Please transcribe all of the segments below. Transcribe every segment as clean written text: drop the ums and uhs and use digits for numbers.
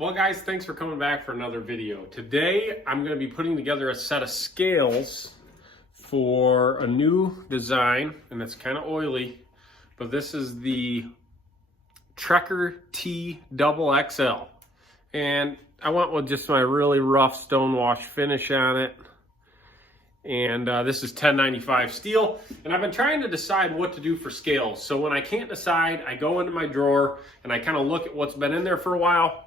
Well guys, thanks for coming back for another video. Today I'm going to be putting together a set of scales for a new design, and it's kind of oily, but this is the Trekker T Double XL. And I went with just my really rough stone wash finish on it. And this is 1095 steel, and I've been trying to decide what to do for scales. So when I can't decide, I go into my drawer and I kind of look at what's been in there for a while,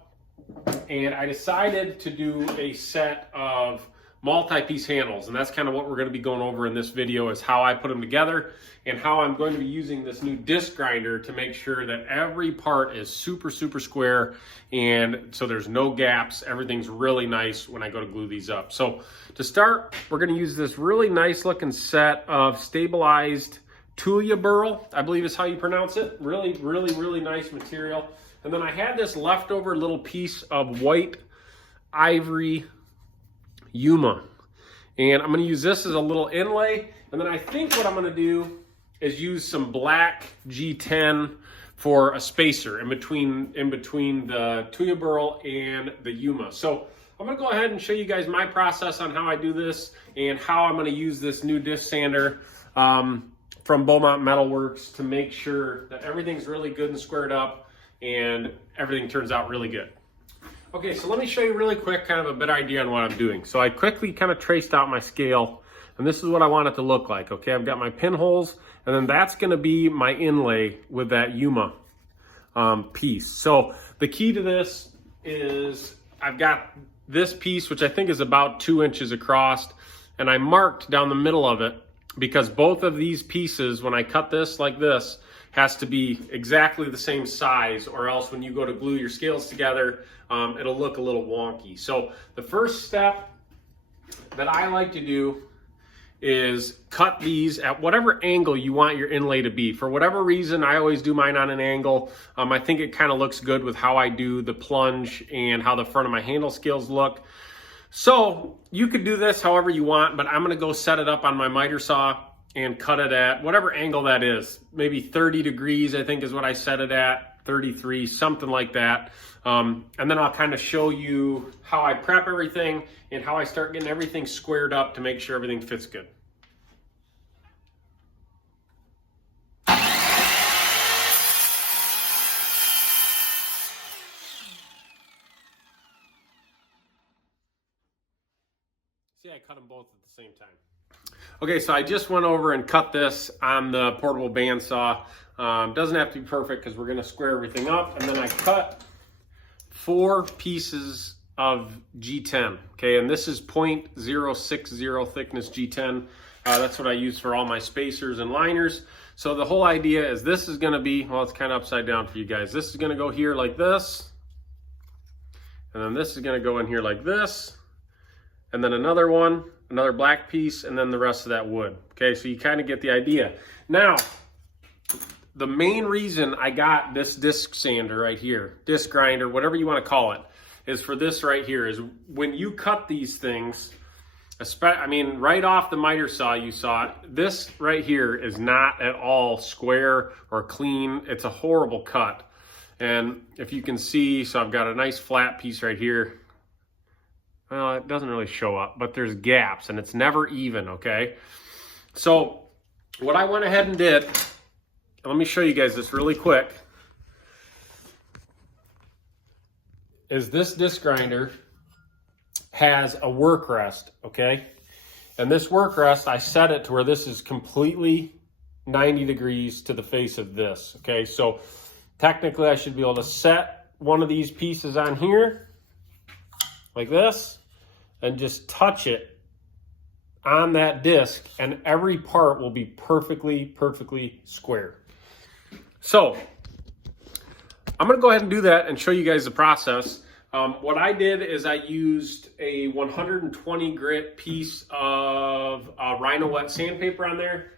and I decided to do a set of multi-piece handles, and that's kind of what we're going to be going over in this video, is how I put them together and how I'm going to be using this new disc grinder to make sure that every part is super square, and so there's no gaps. Everything's really nice when I go to glue these up. So to start, we're going to use this really nice looking set of stabilized Tuya burl, I believe is how you pronounce it. Really nice material. And then I had this leftover little piece of white ivory Yuma, and I'm going to use this as a little inlay. And then I think what I'm going to do is use some black G10 for a spacer in between the Tuya burl and the Yuma. So I'm going to go ahead and show you guys my process on how I do this and how I'm going to use this new disc sander from Beaumont Metal Works to make sure that everything's really good and squared up and everything turns out really good. Okay, so let me show you really quick kind of a better idea on what I'm doing. So I quickly kind of traced out my scale, and this is what I want it to look like. Okay, I've got my pinholes, and then that's going to be my inlay with that Yuma piece. So the key to this is I've got this piece, which I think is about 2 inches across, and I marked down the middle of it because both of these pieces, when I cut this like this, has to be exactly the same size, or else when you go to glue your scales together, it'll look a little wonky. So the first step that I like to do is cut these at whatever angle you want your inlay to be. For whatever reason, I always do mine on an angle. I think it kind of looks good with how I do the plunge and how the front of my handle scales look. So you could do this however you want, but I'm gonna go set it up on my miter saw and cut it at whatever angle that is. Maybe 30 degrees, I think is what I set it at, 33, something like that. And then I'll kind of show you how I prep everything and how I start getting everything squared up to make sure everything fits good. See, I cut them both at the same time. Okay, so I just went over and cut this on the portable bandsaw. Doesn't have to be perfect because we're going to square everything up. And then I cut 4 pieces of G10. Okay, and this is 0.060 thickness G10. That's what I use for all my spacers and liners. So the whole idea is this is going to be, well, it's kind of upside down for you guys. This is going to go here like this. And then this is going to go in here like this. And then another one, another black piece, and then the rest of that wood. Okay, so you kind of get the idea. Now, the main reason I got this disc sander right here, disc grinder, whatever you want to call it, is for this right here. Is when you cut these things, I mean, right off the miter saw you saw it, this right here is not at all square or clean. It's a horrible cut. And if you can see, so I've got a nice flat piece right here. Well, it doesn't really show up, but there's gaps and it's never even, okay? So what I went ahead and did, let me show you guys this really quick, is this disc grinder has a work rest, okay? And this work rest, I set it to where this is completely 90 degrees to the face of this, okay? So technically I should be able to set one of these pieces on here like this and just touch it on that disc, and every part will be perfectly square. So I'm gonna go ahead and do that and show you guys the process. What I did is I used a 120 grit piece of Rhino Wet sandpaper on there,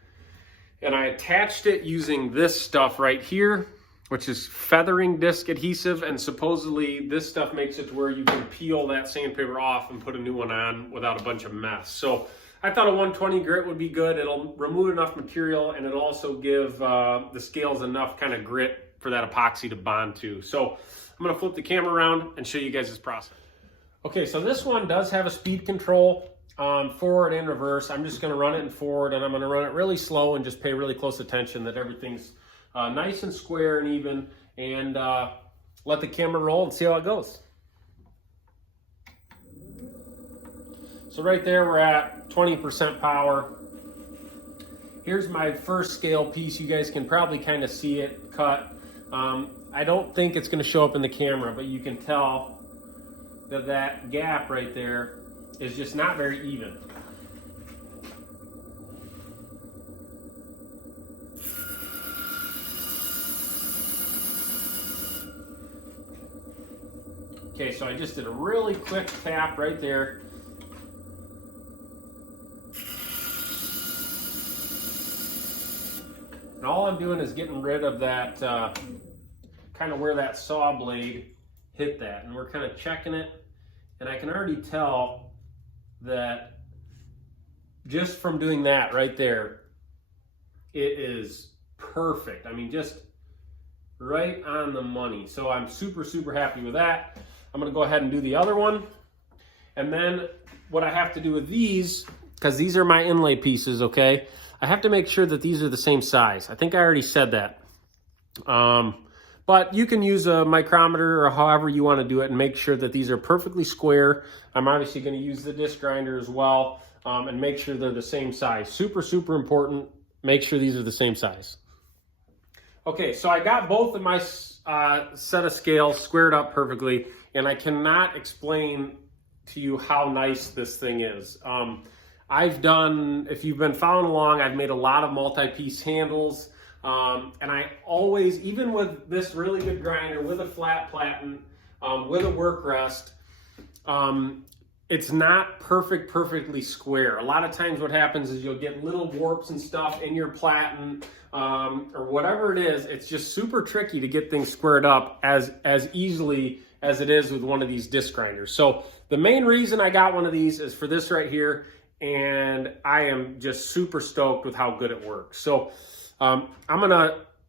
and I attached it using this stuff right here, which is feathering disc adhesive, and supposedly this stuff makes it to where you can peel that sandpaper off and put a new one on without a bunch of mess. So I thought a 120 grit would be good. It'll remove enough material, and it'll also give the scales enough kind of grit for that epoxy to bond to. So I'm gonna flip the camera around and show you guys this process. Okay, so this one does have a speed control forward and reverse. I'm just gonna run it in forward, and I'm gonna run it really slow and just pay really close attention that everything's nice and square and even, and let the camera roll and see how it goes. So right there, we're at 20% power. Here's my first scale piece. You guys can probably kind of see it cut. I don't think it's gonna show up in the camera, but you can tell that that gap right there is just not very even. Okay, so I just did a really quick tap right there. And all I'm doing is getting rid of that, kind of where that saw blade hit that. And we're kind of checking it. And I can already tell that just from doing that right there, it is perfect. I mean, just right on the money. So I'm super, super happy with that. I'm gonna go ahead and do the other one. And then what I have to do with these, because these are my inlay pieces, okay? I have to make sure that these are the same size. I think I already said that. But you can use a micrometer or however you want to do it and make sure that these are perfectly square. I'm obviously going to use the disc grinder as well, and make sure they're the same size. Super, super important. Make sure these are the same size. Okay, so I got both of my set of scales squared up perfectly, and I cannot explain to you how nice this thing is. I've done, if you've been following along, I've made a lot of multi-piece handles. And I always, even with this really good grinder, with a flat platen, with a work rest, it's not perfectly square. A lot of times what happens is you'll get little warps and stuff in your platen, or whatever it is. It's just super tricky to get things squared up as easily as it is with one of these disc grinders. So the main reason I got one of these is for this right here, and I am just super stoked with how good it works. So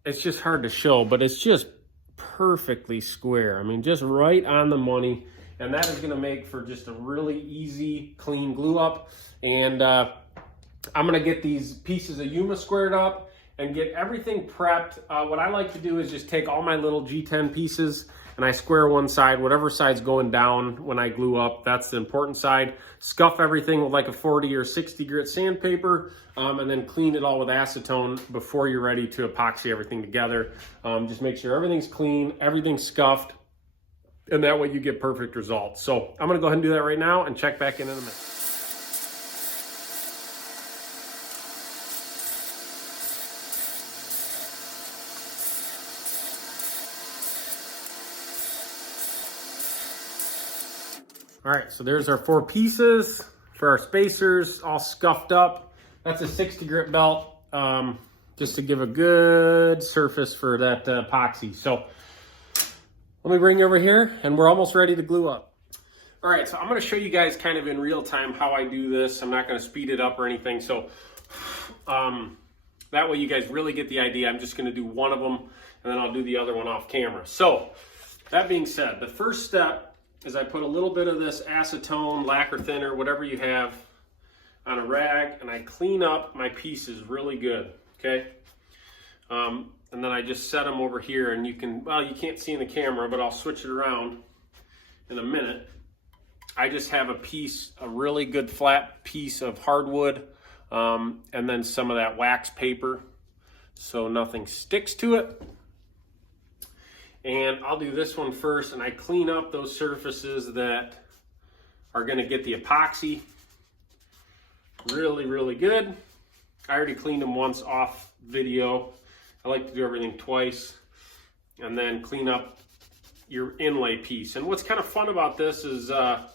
it's just hard to show, but it's just perfectly square. I mean, just right on the money. And that is gonna make for just a really easy, clean glue up. And I'm gonna get these pieces of Yuma squared up and get everything prepped. What I like to do is just take all my little G10 pieces and I square one side, whatever side's going down when I glue up, that's the important side. Scuff everything with like a 40 or 60 grit sandpaper, and then clean it all with acetone before you're ready to epoxy everything together. Just make sure everything's clean, everything's scuffed, and that way you get perfect results. So I'm gonna go ahead and do that right now and check back in a minute. All right, so there's our 4 pieces for our spacers, all scuffed up. That's a 60 grit belt, just to give a good surface for that epoxy. So let me bring you over here, and we're almost ready to glue up. All right, so I'm gonna show you guys kind of in real time how I do this. I'm not gonna speed it up or anything. So that way you guys really get the idea. I'm just gonna do one of them, and then I'll do the other one off camera. So that being said, the first step is I put a little bit of this acetone, lacquer thinner, whatever you have, on a rag, and I clean up my pieces really good, okay? And then I just set them over here, and you can't see in the camera, but I'll switch it around in a minute. I just have a really good flat piece of hardwood, and then some of that wax paper, so nothing sticks to it. And I'll do this one first, and I clean up those surfaces that are gonna get the epoxy really, really good. I already cleaned them once off video. I like to do everything twice, and then clean up your inlay piece. And what's kind of fun about this is I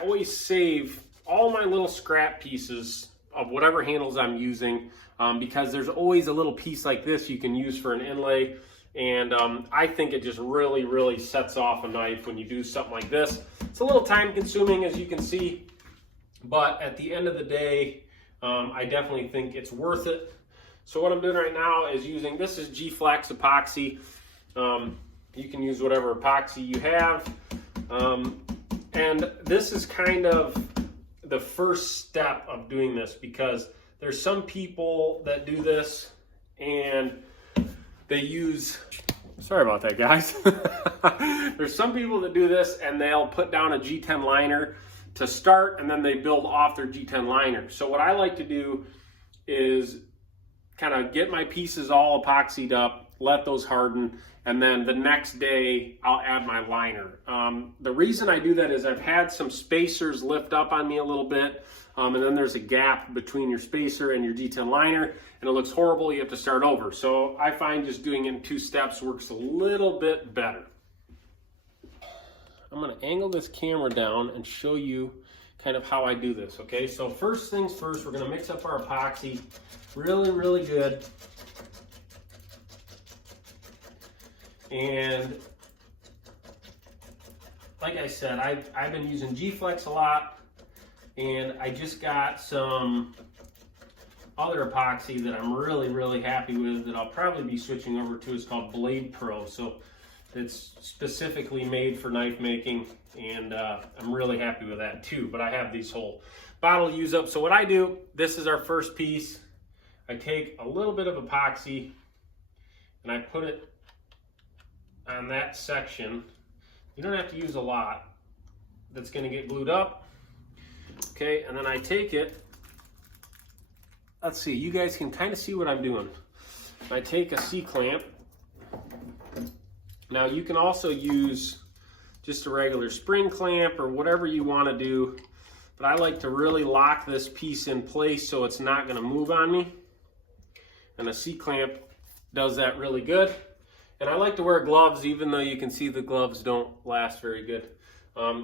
always save all my little scrap pieces of whatever handles I'm using, because there's always a little piece like this you can use for an inlay. And I think it just really, really sets off a knife when you do something like this. It's a little time consuming, as you can see, but at the end of the day, I definitely think it's worth it. So what I'm doing right now is using, this is G-Flex epoxy. You can use whatever epoxy you have. And this is kind of the first step of doing this, because there's some people that do this and they use, sorry about that, guys. There's some people that do this and they'll put down a G10 liner to start, and then they build off their G10 liner. So what I like to do is kind of get my pieces all epoxied up, let those harden, and then the next day I'll add my liner. The reason I do that is I've had some spacers lift up on me a little bit, and then there's a gap between your spacer and your G10 liner, and it looks horrible. You have to start over. So I find just doing it in 2 steps works a little bit better. I'm gonna angle this camera down and show you kind of how I do this, okay? So first things first, we're gonna mix up our epoxy really, really good. And like I said, I've been using G-Flex a lot, and I just got some other epoxy that I'm really, really happy with that I'll probably be switching over to. It's called Blade Pro. So it's specifically made for knife making, and I'm really happy with that too. But I have these whole bottle use up. So what I do, this is our first piece. I take a little bit of epoxy and I put it on that section. You don't have to use a lot. That's going to get glued up. Okay, and then I take it. Let's see, you guys can kind of see what I'm doing. I take a C-clamp. Now you can also use just a regular spring clamp or whatever you want to do, but I like to really lock this piece in place so it's not going to move on me. And a C-clamp does that really good. And I like to wear gloves, even though you can see the gloves don't last very good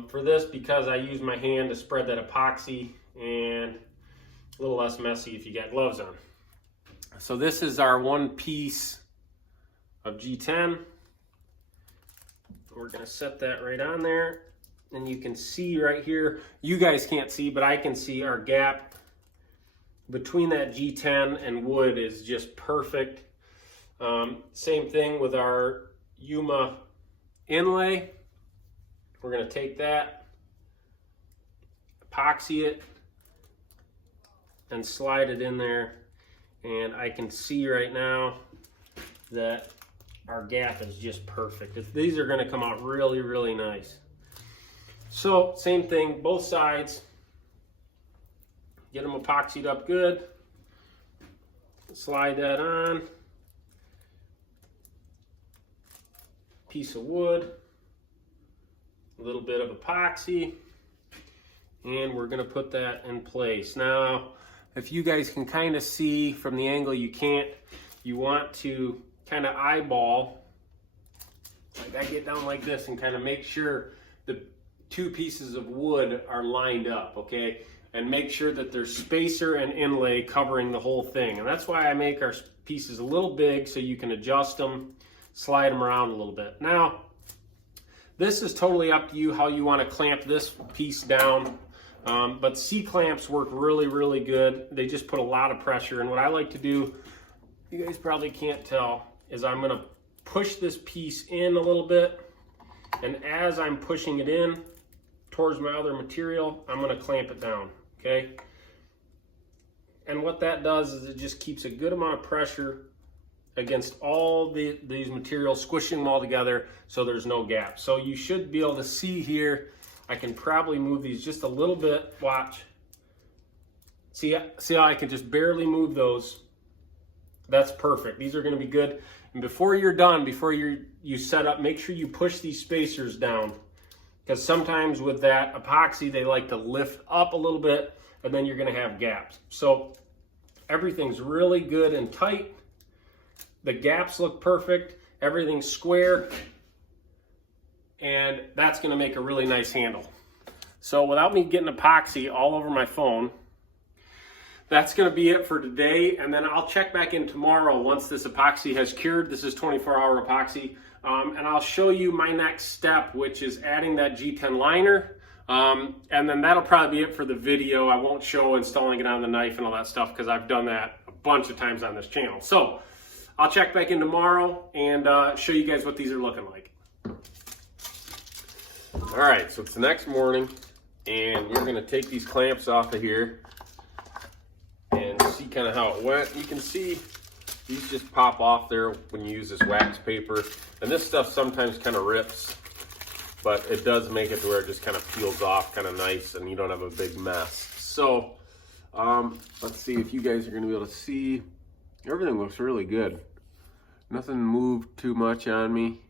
for this, because I use my hand to spread that epoxy, and a little less messy if you got gloves on. So this is our one piece of G10. We're gonna set that right on there, and you can see right here, you guys can't see, but I can see our gap between that G10 and wood is just perfect. Same thing with our Yuma inlay. We're going to take that, epoxy it, and slide it in there. And I can see right now that our gap is just perfect. These are going to come out really, really nice. So same thing, both sides. Get them epoxied up good. Slide that on. Piece of wood, a little bit of epoxy, and we're going to put that in place. Now, if you guys can kind of see from the angle you can't, you want to kind of eyeball, like I get down like this, and kind of make sure the 2 pieces of wood are lined up, okay? And make sure that there's spacer and inlay covering the whole thing. And that's why I make our pieces a little big, so you can adjust them, slide them around a little bit. Now, this is totally up to you how you want to clamp this piece down, but C-clamps work really, really good. They just put a lot of pressure, and what I like to do, you guys probably can't tell, is I'm going to push this piece in a little bit, and as I'm pushing it in towards my other material, I'm going to clamp it down, okay? And what that does is it just keeps a good amount of pressure against all these materials, squishing them all together so there's no gap. So you should be able to see here, I can probably move these just a little bit. Watch. See how I can just barely move those? That's perfect. These are going to be good. And before you're done, before you set up, make sure you push these spacers down, because sometimes with that epoxy, they like to lift up a little bit, and then you're going to have gaps. So everything's really good and tight. The gaps look perfect, everything's square, and that's going to make a really nice handle. So without me getting epoxy all over my phone, that's going to be it for today, and then I'll check back in tomorrow once this epoxy has cured. This is 24-hour epoxy, and I'll show you my next step, which is adding that G10 liner, and then that'll probably be it for the video. I won't show installing it on the knife and all that stuff, because I've done that a bunch of times on this channel. So I'll check back in tomorrow and show you guys what these are looking like. All right, so it's the next morning, and you're gonna take these clamps off of here and see kind of how it went. You can see these just pop off there when you use this wax paper. And this stuff sometimes kind of rips, but it does make it to where it just kind of peels off kind of nice and you don't have a big mess. So let's see if you guys are gonna be able to see. Everything looks really good. Nothing moved too much on me.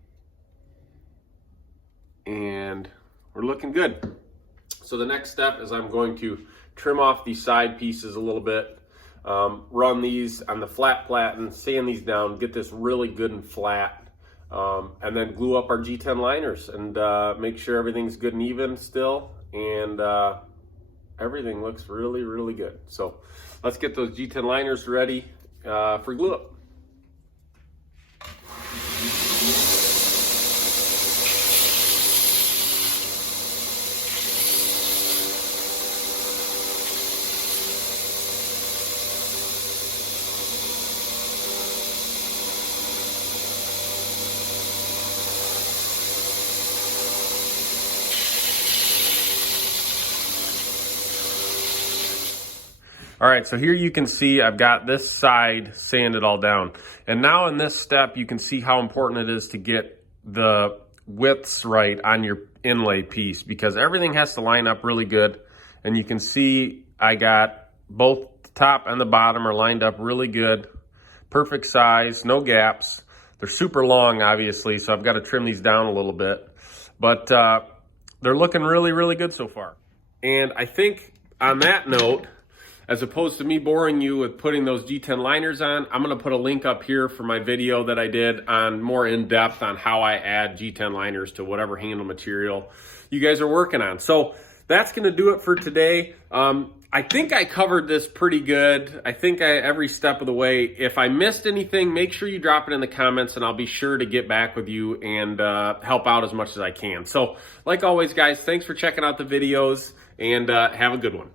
And we're looking good. So the next step is I'm going to trim off these side pieces a little bit. Run these on the flat platen, sand these down, get this really good and flat, and then glue up our G10 liners and make sure everything's good and even still, and everything looks really, really good. So let's get those G10 liners ready for glue up. All right, so here you can see I've got this side sanded all down. And now in this step, you can see how important it is to get the widths right on your inlay piece, because everything has to line up really good. And you can see I got both the top and the bottom are lined up really good. Perfect size, no gaps. They're super long, obviously, so I've got to trim these down a little bit. But they're looking really, really good so far. And I think on that note, as opposed to me boring you with putting those G10 liners on, I'm gonna put a link up here for my video that I did on more in-depth on how I add G10 liners to whatever handle material you guys are working on. So that's gonna do it for today. I think I covered this pretty good. I think every step of the way. If I missed anything, make sure you drop it in the comments and I'll be sure to get back with you and help out as much as I can. So like always, guys, thanks for checking out the videos and have a good one.